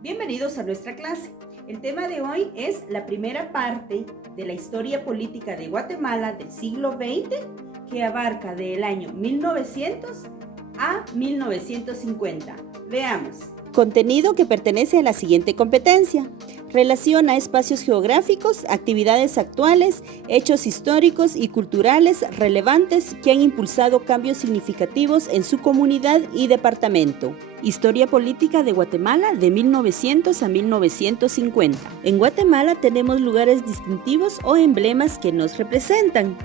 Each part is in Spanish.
Bienvenidos a nuestra clase. El tema de hoy es la primera parte de la historia política de Guatemala del siglo XX, que abarca del año 1900 a 1950. Veamos. Contenido que pertenece a la siguiente competencia. Relaciona espacios geográficos, actividades actuales, hechos históricos y culturales relevantes que han impulsado cambios significativos en su comunidad y departamento. Historia política de Guatemala de 1900 a 1950. En Guatemala tenemos lugares distintivos o emblemas que nos representan.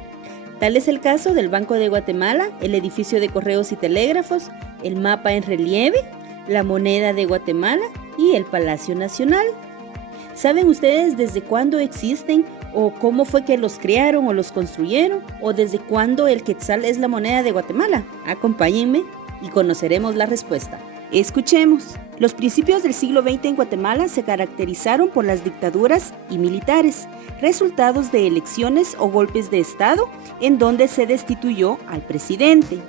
Tal es el caso del Banco de Guatemala, el edificio de correos y telégrafos, el mapa en relieve, la moneda de Guatemala y el Palacio Nacional. ¿Saben ustedes desde cuándo existen o cómo fue que los crearon o los construyeron? ¿O desde cuándo el quetzal es la moneda de Guatemala? Acompáñenme y conoceremos la respuesta. Escuchemos. Los principios del siglo XX en Guatemala se caracterizaron por las dictaduras y militares, resultados de elecciones o golpes de Estado en donde se destituyó al presidente.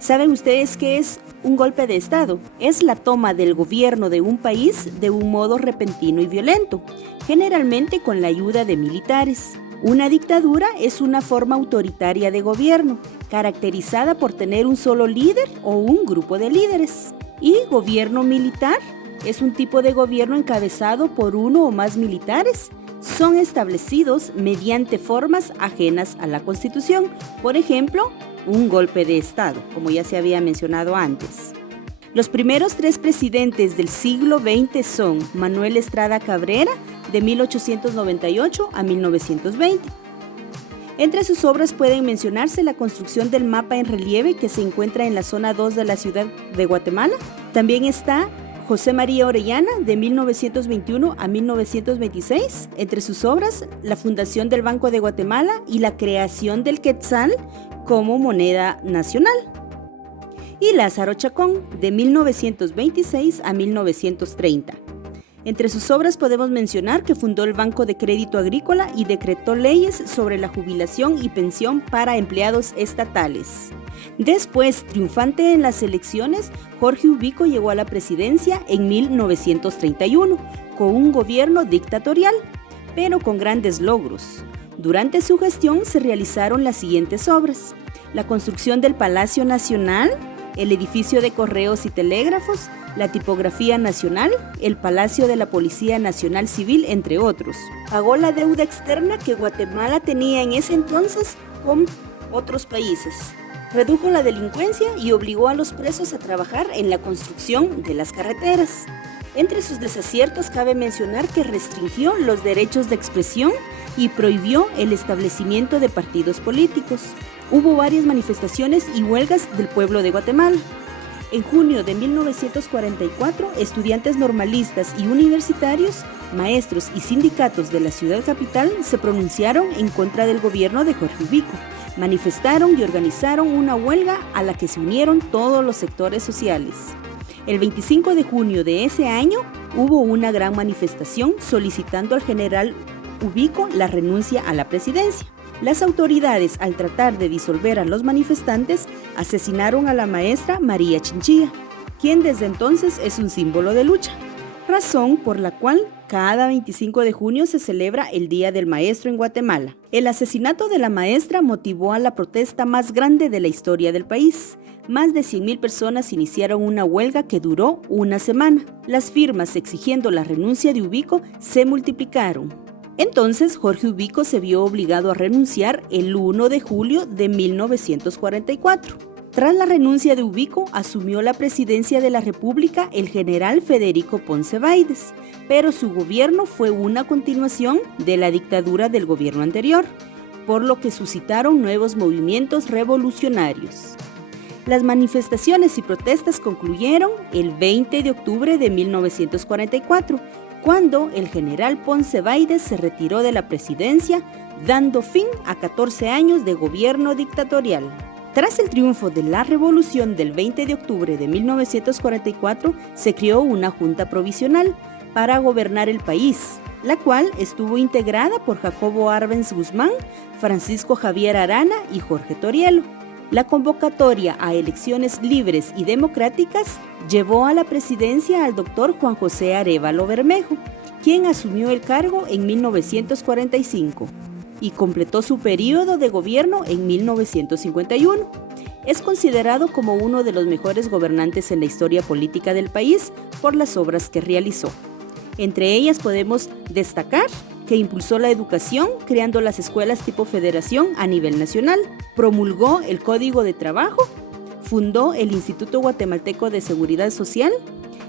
¿Saben ustedes qué es un golpe de Estado? Es la toma del gobierno de un país de un modo repentino y violento, generalmente con la ayuda de militares. Una dictadura es una forma autoritaria de gobierno, caracterizada por tener un solo líder o un grupo de líderes. Y gobierno militar es un tipo de gobierno encabezado por uno o más militares. Son establecidos mediante formas ajenas a la Constitución, por ejemplo, un golpe de Estado, como ya se había mencionado antes. Los primeros 3 presidentes del siglo XX son Manuel Estrada Cabrera, de 1898 a 1920. Entre sus obras pueden mencionarse la construcción del mapa en relieve que se encuentra en la zona 2 de la ciudad de Guatemala. También está José María Orellana, de 1921 a 1926. Entre sus obras, la fundación del Banco de Guatemala y la creación del quetzal como moneda nacional. Y Lázaro Chacón, de 1926 a 1930. Entre sus obras podemos mencionar que fundó el Banco de Crédito Agrícola y decretó leyes sobre la jubilación y pensión para empleados estatales. Después, triunfante en las elecciones, Jorge Ubico llegó a la presidencia en 1931 con un gobierno dictatorial, pero con grandes logros. Durante su gestión se realizaron las siguientes obras: la construcción del Palacio Nacional, el edificio de correos y telégrafos, la tipografía nacional, el Palacio de la Policía Nacional Civil, entre otros. Pagó la deuda externa que Guatemala tenía en ese entonces con otros países. Redujo la delincuencia y obligó a los presos a trabajar en la construcción de las carreteras. Entre sus desaciertos cabe mencionar que restringió los derechos de expresión y prohibió el establecimiento de partidos políticos. Hubo varias manifestaciones y huelgas del pueblo de Guatemala. En junio de 1944, estudiantes normalistas y universitarios, maestros y sindicatos de la ciudad capital se pronunciaron en contra del gobierno de Jorge Ubico. Manifestaron y organizaron una huelga a la que se unieron todos los sectores sociales. El 25 de junio de ese año hubo una gran manifestación solicitando al general Ubico la renuncia a la presidencia. Las autoridades, al tratar de disolver a los manifestantes, asesinaron a la maestra María Chinchilla, quien desde entonces es un símbolo de lucha, razón por la cual cada 25 de junio se celebra el Día del Maestro en Guatemala. El asesinato de la maestra motivó a la protesta más grande de la historia del país. Más de 100,000 personas iniciaron una huelga que duró una semana. Las firmas exigiendo la renuncia de Ubico se multiplicaron. Entonces, Jorge Ubico se vio obligado a renunciar el 1 de julio de 1944. Tras la renuncia de Ubico, asumió la presidencia de la República el general Federico Ponce Báidez, pero su gobierno fue una continuación de la dictadura del gobierno anterior, por lo que suscitaron nuevos movimientos revolucionarios. Las manifestaciones y protestas concluyeron el 20 de octubre de 1944, cuando el general Ponce Báidez se retiró de la presidencia, dando fin a 14 años de gobierno dictatorial. Tras el triunfo de la revolución del 20 de octubre de 1944, se creó una junta provisional para gobernar el país, la cual estuvo integrada por Jacobo Arbenz Guzmán, Francisco Javier Arana y Jorge Torielo. La convocatoria a elecciones libres y democráticas llevó a la presidencia al doctor Juan José Arévalo Bermejo, quien asumió el cargo en 1945 y completó su periodo de gobierno en 1951. Es considerado como uno de los mejores gobernantes en la historia política del país por las obras que realizó. Entre ellas podemos destacar que impulsó la educación creando las escuelas tipo federación a nivel nacional, promulgó el Código de Trabajo, fundó el Instituto Guatemalteco de Seguridad Social,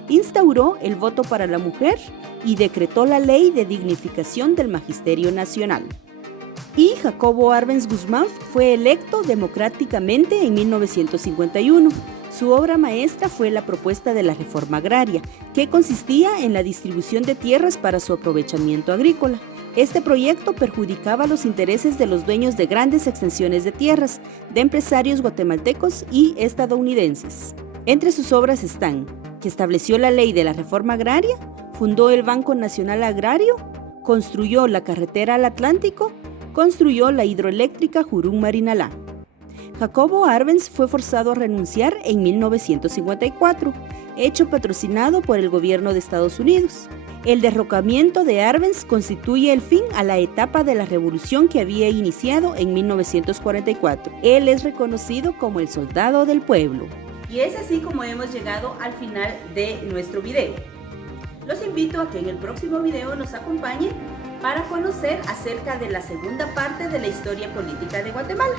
instauró el voto para la mujer y decretó la Ley de Dignificación del Magisterio Nacional. Y Jacobo Arbenz Guzmán fue electo democráticamente en 1951. Su obra maestra fue la propuesta de la reforma agraria, que consistía en la distribución de tierras para su aprovechamiento agrícola. Este proyecto perjudicaba los intereses de los dueños de grandes extensiones de tierras, de empresarios guatemaltecos y estadounidenses. Entre sus obras están que estableció la ley de la reforma agraria, fundó el Banco Nacional Agrario, construyó la carretera al Atlántico, construyó la hidroeléctrica Jurún-Marinalá. Jacobo Arbenz fue forzado a renunciar en 1954, hecho patrocinado por el gobierno de Estados Unidos. El derrocamiento de Arbenz constituye el fin a la etapa de la revolución que había iniciado en 1944. Él es reconocido como el soldado del pueblo. Y es así como hemos llegado al final de nuestro video. Los invito a que en el próximo video nos acompañen para conocer acerca de la segunda parte de la historia política de Guatemala.